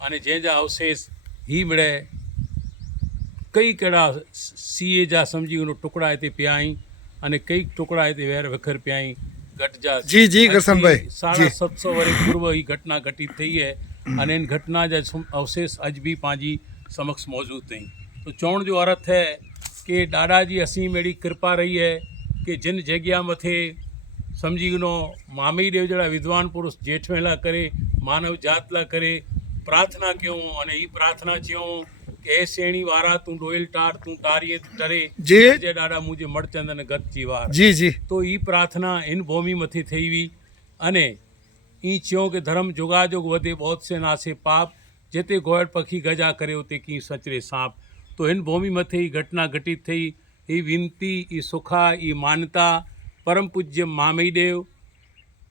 अने जंहिंजा अवशेष ही मिले कई कहिड़ा सीए जा सम्झी उन टुकड़ा हिते पिया आहिनि अने कई टुकड़ा हिते वेर विखर पिया आहिनि घट जा जी जी करसन भाई 750 वर्ष पूर्व ही घटना घटित थी है अने इन घटना जा अवशेष अज भी पंहिंजी समक्ष मौजूद थी। तो चवण जो अर्थ है कि ॾाॾा जी असीम अहिड़ी कृपा रही है कि जिन जॻह मथे सम्झी वञो मामी देव जहिड़ा विद्वान पुरुष जेठ में लाइ करे मानव जात लाइ करे प्रार्थना कयूं अने ही प्रार्थना चयूं कि ए सेणी वारा तूं डोयल टार तूं तारीअ टरे जी जे ॾाॾा मुंहिंजे मड़चंदन गत जी वार जी जी तो ही प्रार्थना इन भूमि मथे थी हुई अने ई चयो कि धर्म जुगाजुग वधे बहुत से नासे पाप जिते गोड़ पखी गजा करे उते की सचरे सांप। तो इन भूमि मथे ही घटना घटित थी ही विनती ई सुखा ई मान्यता परम पूज्य मामई देव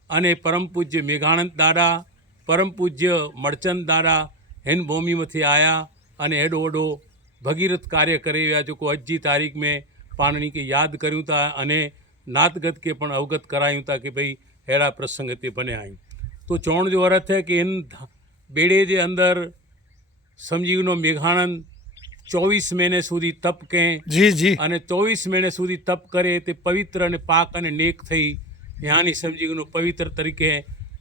अने परम पूज्य मेघानंद ॾाॾा परम पूज्य मड़चंद ॾाॾा हिन भूमि मथे आया अने एॾो वॾो भगीरथ कार्य करे विया जेको अॼु जी तारीख़ में पाणनी खे यादि करियूं था अने नातगत खे पण अवगत करायूं था कि भई अहिड़ा प्रसंग हिते बनिया आहिनि। तो चवण जो अर्थ है कि इन बेड़े जे अंदरि सम्झी वञो मेघानंद 24 महीने સુધી તપ कयईं जी जी અને 24 મહિને સુધી તપ કરે તે પવિત્ર અને પાક અને નેક થઈ યાની સમજી ગયો પવિત્ર તરીકે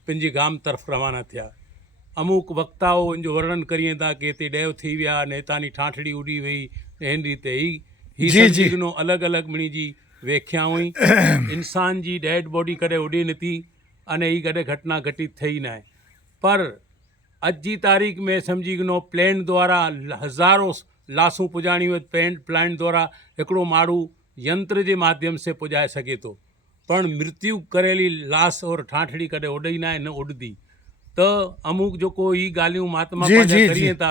पंहिंजे गाम तरफ़ रवाना थिया। अमुक वक्ताओं जो वर्णन करिए था कि हिते ॾेव थी विया नेतानी ठाठड़ी उॾी वई हिन रीते ही समझी वञो अलॻि अलॻि मिणी जी व्याख्या हुई इंसान जी डेड बॉडी कॾहिं उॾे नथी अने ही कॾहिं घटना घटित थी न आहे पर अॼु जी तारीख़ में सम्झी वञो प्लेन द्वारा हज़ारों लाशूं पुॼाणियूं प्लेन द्वारा हिकिड़ो माण्हू यंत्र जे माध्यम से पुॼाए सघे थो पण मृत्यु करेली लाश और ठाठड़ी कॾहिं उॾी न आहे न उॾंदी। त अमुक जेको ही ॻाल्हियूं महात्मा पंहिंजा करिए था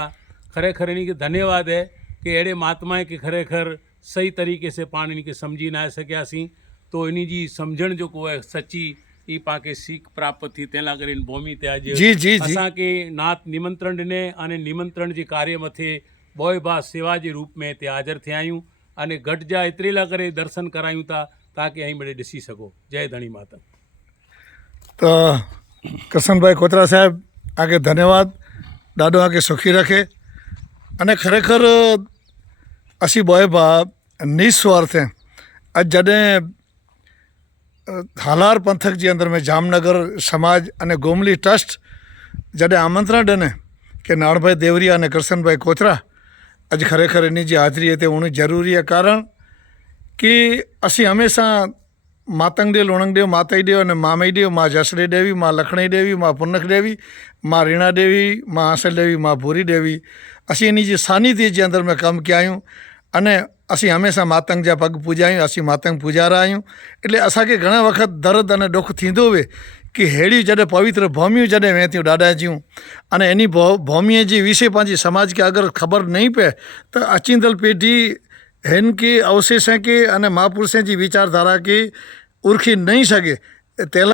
खरेखर इन खे धन्यवाद है कि अहिड़े महात्मा खे खरेखर सही तरीक़े से पाण इन खे सम्झी न सघियासीं। तो इन जी सम्झण जेको आहे सची ई पाण सीख प्राप्त थी तंहिं लाइ करे इन भूमि ते अॼु असांखे नाथ निमंत्रण ॾिने अने निमंत्रण जे कार्य मथे बोएबा सेवा जे रूप में हिते हाज़िर थिया आहियूं अने घटि जा एतिरे लाइ करे दर्शन करायूं था ताकि ऐं मिड़े ॾिसी सघो। जय धणी माता। तो करसन भाई कोतरा साहब आगे धन्यवाद ॾाढो आगे सुखी रखे अने खरेखर असी बोएबा निस्वार्थ हैं अज जॾहिं हालार पंथक जे अंदर में जामनगर समाज अने गोमली ट्रस्ट जॾहिं आमंत्रण ॾिने कि नाण भाई देवरिया अने करसन भाई कोतरा अज खरेखर इन जी हाज़री हिते हुअणु ज़रूरी है कारण कि असी हमेशा मातंग देव लुणंग देव माताई देव अने मामई देव माँ जसड़े देवी माँ लखणी देवी माँ पुनख देवी माँ रीणा देवी माँ आसल देवी माँ भूरी देवी असी इन जी सानिध्य जे अंदर में कम किया आहियूं अने असी हमेशा मातंग जा पग पूजा आहियूं असी मातंग पूजारा आहियूं एटले असांखे घणा वक़्त दर्द अने दुख थींदो हुए कि हेड़ियूं जॾहिं पवित्र भूमियूं जॾहिं वेंथियूं ॾाॾा जूं अने इन भूमिअ जे विषय पंहिंजे समाज खे अगरि ख़बर नहीं पए त अचींदड़ पीढ़ी हिन के अवशेषों के अने महापुरुषों की विचारधारा के उर्खी नहीं सके।